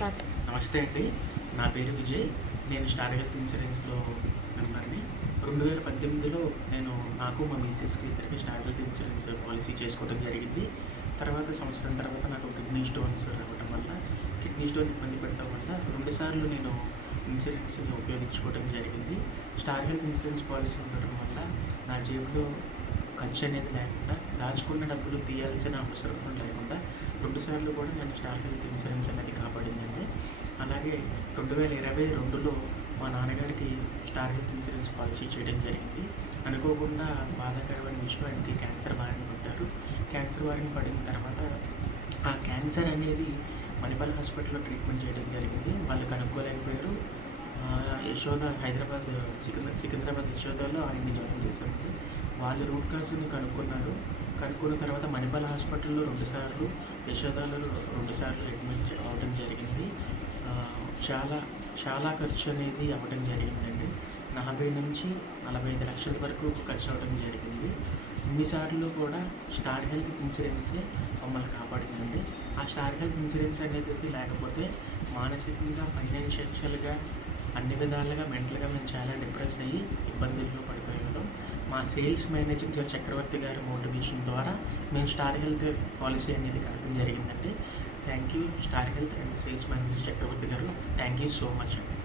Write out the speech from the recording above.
Start. నమస్తే అండి. నా పేరు విజయ్. నేను స్టార్ హెల్త్ ఇన్సూరెన్స్‌లో మెంబర్‌ని. 2018లో నేను నాకు మా మిసెస్‌కి ఇద్దరికి స్టార్ హెల్త్ ఇన్సూరెన్స్ పాలసీ చేసుకోవడం జరిగింది. సంవత్సరం తర్వాత నాకు కిడ్నీ స్టోన్స్ రావడం వల్ల, కిడ్నీ స్టోన్ ఇబ్బంది పెట్టడం వల్ల 2 సార్లు నేను ఇన్సూరెన్స్‌ని ఉపయోగించుకోవడం జరిగింది. స్టార్ హెల్త్ ఇన్సూరెన్స్ పాలసీ ఉండడం వల్ల నా జేబులో ఖర్చు అనేది లేకుండా, దాచుకున్న డబ్బులు తీయాల్సిన అవసరం లేకుండా 2 సార్లు కూడా నన్ను స్టార్ హెల్త్ ఇన్సూరెన్స్ అనేది కాపాడిందండి. అలాగే 2022లో మా నాన్నగారికి స్టార్ హెల్త్ ఇన్సూరెన్స్ పాలసీ చేయడం జరిగింది. అనుకోకుండా బాధాకరమైన విషయం, ఆయనకి క్యాన్సర్ బారిన పడ్డారు. క్యాన్సర్ బారిన పడిన తర్వాత ఆ క్యాన్సర్ అనేది మణిపాల్ హాస్పిటల్‌లో ట్రీట్మెంట్ చేయడం జరిగింది. వాళ్ళు కనుక్కోలేకపోయారు. యశోద హైదరాబాద్ సికింద్రాబాద్ యశోదలో ఆయన్ని జాయిన్ చేశారు. వాళ్ళు రూట్ కాజ్‌ని కనుక్కున్నారు. కనుక్కున్న తర్వాత మణిపాల్ హాస్పిటల్‌లో 2 సార్లు, యశోదలో 2 సార్లు అడ్మిట్ అవ్వడం జరిగింది. చాలా ఖర్చు అనేది అవ్వడం జరిగిందండి. 40-45 లక్షల వరకు ఖర్చు అవ్వడం జరిగింది. ఇన్నిసార్లు కూడా స్టార్ హెల్త్ ఇన్సూరెన్సే మమ్మల్ని కాపాడిందండి. ఆ స్టార్ హెల్త్ ఇన్సూరెన్స్ అనేది లేకపోతే మానసికంగా, ఫైనాన్షియల్‌గా, అన్ని విధాలుగా, మెంటల్‌గా మేము చాలా డిప్రెస్ అయ్యి ఇబ్బందుల్లో పడిపోయేవాళ్ళం. మా సేల్స్ మేనేజర్ గారు చక్రవర్తి గారి మోటివేషన్ ద్వారా మేము స్టార్ హెల్త్ పాలసీ అనేది కట్టడం జరిగిందండి. Thank you Star Health and sales manager Chakravarthy గారు. థ్యాంక్ యూ సో మచ్ అండి.